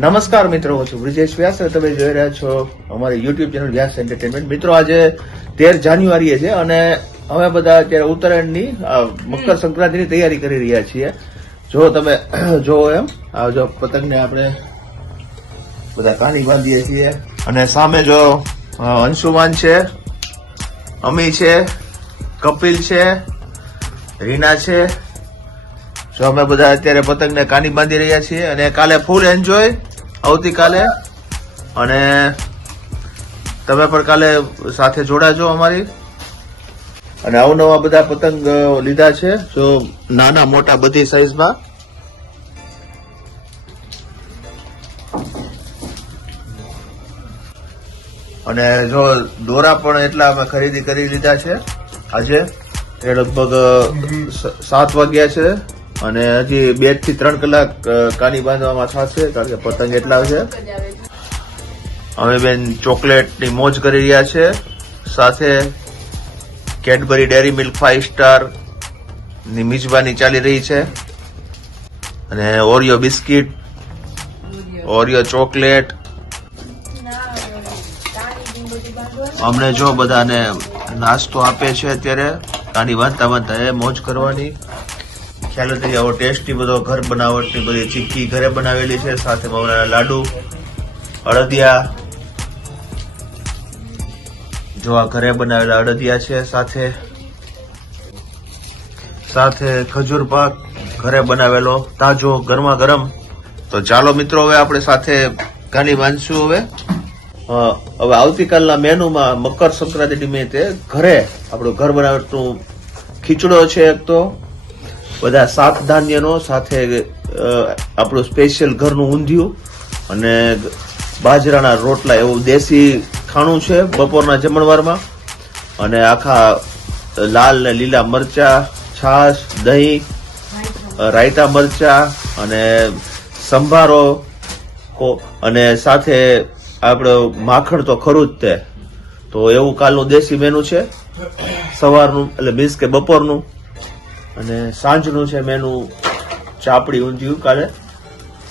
નમસ્કાર મિત્રો, હું છું બ્રિજેશ વ્યાસ અને તમે જોઈ રહ્યા છો અમારી યુટ્યુબ ચેનલ વ્યાસ એન્ટરટેનમેન્ટ મિત્રો, આજે તેર જાન્યુઆરીએ છે અને અમે બધા અત્યારે ઉત્તરાયણની મકર સંક્રાંતિની તૈયારી કરી રહ્યા છીએ. જો તમે જોવો એમ, આ જો પતંગને આપણે બધા કાની બાંધીએ છીએ. અને સામે જો અંશુમાન છે, અમી છે, કપિલ છે, રીના છે. જો અમે બધા અત્યારે પતંગને કાની બાંધી રહ્યા છીએ અને કાલે ફૂલ એન્જોય આવતીકાલે અને તમે પણ કાલે સાથે જોડાજો અમારી. અને અવનવા બધા પતંગ લીધા છે, જો નાના મોટા બધી સાઈઝમાં અને જો દોરા પણ એટલા અમે ખરીદી કરી લીધા છે. આજે એ લગભગ સાત વાગ્યા છે. અને હજી બેથી ત્રણ કલાક કાની બાંધવામાં થશે, કારણ કે પતંગ એટલા છે. અમે બેન ચોકલેટની મોજ કરી રહ્યા છે. સાથે કેડબરી ડેરી મિલ્ક ફાઈવ સ્ટારની મિજબાની ચાલી રહી છે. અને ઓરિયો બિસ્કિટ, ઓરિયો ચોકલેટ. અમને જો બધાને નાસ્તો આપે છે અત્યારે, કાની બાંધતા બાંધતા એ મોજ કરવાની. ખ્યાલ નથી, આવો ટેસ્ટી બધો ઘર બનાવટની બધી ચીક્કી ઘરે બનાવેલી છે, સાથે મમરાના લાડુ, અડદિયા. જો આ ઘરે બનાવેલા અડદિયા છે, સાથે સાથે ખજૂર પાક ઘરે બનાવેલો, તાજો ગરમા ગરમ તો ચાલો મિત્રો, હવે આપણે સાથે કાની બાંધશું હવે. હવે આવતીકાલના મેનુમાં મકર સંક્રાંતિ નિમિત્તે ઘરે, આપણું ઘર બનાવટનું ખીચડો છે એક તો. બધા સાત ધાન્યનો સાથે આપણું સ્પેશિયલ ઘરનું ઊંધિયું અને બાજરાના રોટલા એવું દેશી ખાણું છે બપોરના જમણવારમાં. અને આખા લાલ ને લીલા મરચા, છાશ, દહીં રાયતા મરચા અને સંભારો અને સાથે આપણે માખણ તો ખરું જ તે. તો એવું કાલનું દેશી મેનુ છે. સવારનું એટલે મીન્સ કે બપોરનું. અને સાંજનું છે મેનુ ચાપડી ઊંધિયું કાલે.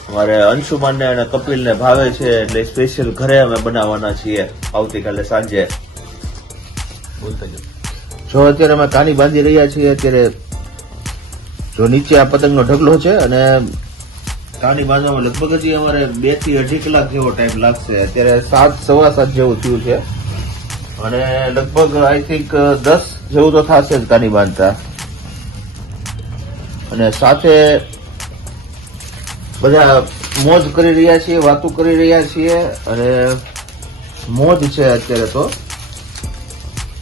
અમારે અંશુમાનને અને કપિલને ભાવે છે એટલે સ્પેશિયલ ઘરે અમે બનાવવાના છીએ આવતીકાલે સાંજે. બોલતા જો અત્યારે અમે કાની બાંધી રહ્યા છીએ અત્યારે જો નીચે આ પતંગનો ઢગલો છે અને કાની બાંધવામાં લગભગ હજી અમારે બેથી અઢી કલાક જેવો ટાઈમ લાગશે. અત્યારે સાત સવા સાત જેવું થયું છે. અને લગભગ આઈ થિંક દસ જેવું તો થશે જ કાની બાંધતા. અને સાથે બધા મોજ કરી રહ્યા છીએ, વાતો કરી રહ્યા છીએ અને મોજ છે અત્યારે તો.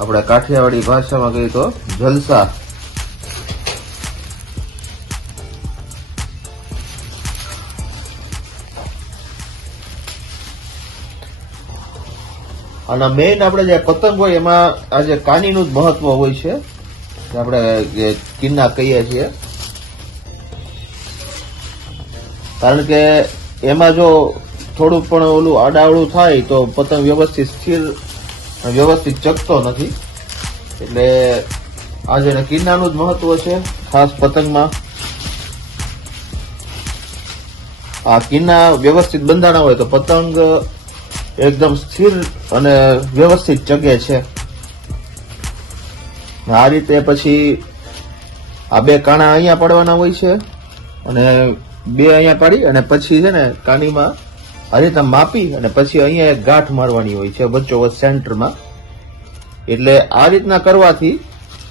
આપણે કાઠિયાવાડી ભાષામાં કહીએ તો જલસા. અને મેઇન આપણે જે પતંગ હોય એમાં આજે કાનીનું જ મહત્વ હોય છે. આપણે કિન્ના કહીએ છીએ. કારણ કે એમાં જો થોડુંક પણ ઓલું આડાવડું થાય તો પતંગ વ્યવસ્થિત સ્થિર, વ્યવસ્થિત ચકતો નથી. એટલે આ જેને કિન્નાનું જ મહત્વ છે, ખાસ પતંગમાં. આ કિન્ના વ્યવસ્થિત બંધાણા હોય તો પતંગ એકદમ સ્થિર અને વ્યવસ્થિત ચગે છે. આ રીતે પછી આ બે કાણા અહીંયા પડવાના હોય છે અને બે અહીંયા પાડી અને પછી છે ને કાનીમાં આ રીતે માપી અને પછી અહીંયા એક ગાંઠ મારવાની હોય છે વચ્ચોવચ્ચ સેન્ટરમાં. એટલે આ રીતના કરવાથી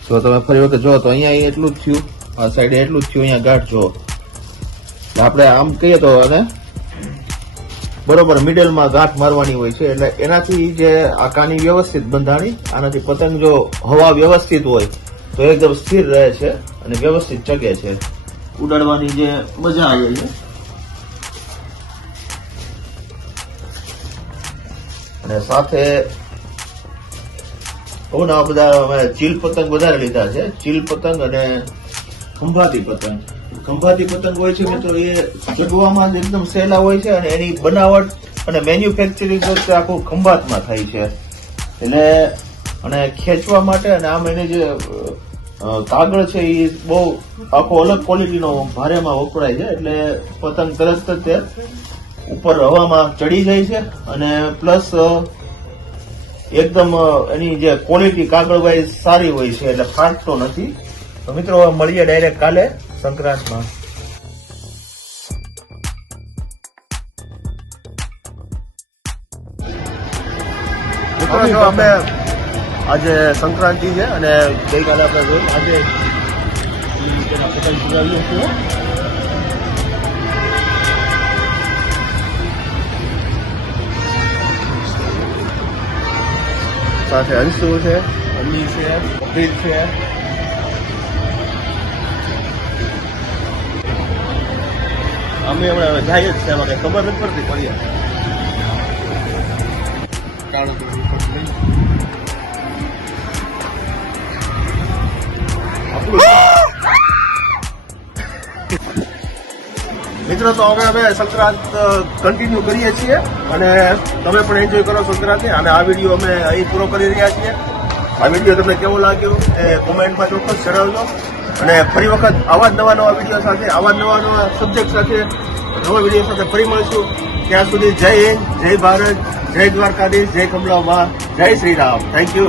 જો તમે ફરી વખત જો તો અહીંયા અહીં એટલું જ થયું, આ સાઈડે એટલું જ થયું, અહીંયા ગાંઠ જો આપણે આમ કહીએ તો અને બરોબર મિડલમાં ગાંઠ મારવાની હોય છે, એટલે એનાથી જે આ કાની વ્યવસ્થિત બંધાણી, આનાથી પતંગ જો હવા વ્યવસ્થિત હોય તો એકદમ સ્થિર રહે છે અને વ્યવસ્થિત ચગે છે. ઉડાડવાની જે મજા આવે છે. અને સાથે નવા બધા અમે ચીલ પતંગ વધારે લીધા છે. ચીલ પતંગ અને ખંભાતી પતંગ. ખંભાતી પતંગ હોય છે મિત્રો, એ ચગવામાં જ એકદમ સહેલા હોય છે અને એની બનાવટ અને મેન્યુફેક્ચરિંગ આખું ખંભાતમાં થાય છે. એટલે અને ખેંચવા માટે અને આમ એને જે કાગળ છે એ બહુ આખો અલગ ક્વોલિટીનો ભારેમાં વપરાય છે, એટલે પતંગ તરત જ તે ઉપર હવામાં ચડી જાય છે અને પ્લસ એકદમ એની જે ક્વોલિટી કાગળ વાઇઝ સારી હોય છે, એટલે ફાટતો નથી. તો મિત્રો મળીએ ડાયરેક્ટ કાલે સંક્રાંતમાં. મિત્રો અમે આજે સંક્રાંતિ છે અને ગઈકાલે આપણે જોયું આજે સાથે અંશુ છે અમી છે કપિલ છે. અમે હમણાં જાય જ છે એમાં ખબર નથી પડતી પડીએ મિત્રો, તો હવે અમે સંક્રાંત કન્ટિન્યુ કરીએ છીએ અને તમે પણ એન્જોય કરો સંક્રાંતિ. અને આ વીડિયો અમે અહીં પૂરો કરી રહ્યા છીએ. આ વીડિયો તમને કેવો લાગ્યો એ કોમેન્ટમાં ચોક્કસ જણાવજો. અને ફરી વખત આવા જ નવા નવા વીડિયો સાથે, આવા નવા નવા સબ્જેક્ટ સાથે, નવા વીડિયો સાથે ફરી મળશું. ત્યાં સુધી જય હિન્દ, જય ભારત, જય દ્વારકાધીશ, જય કમલામાં જય શ્રી રામ. Thank you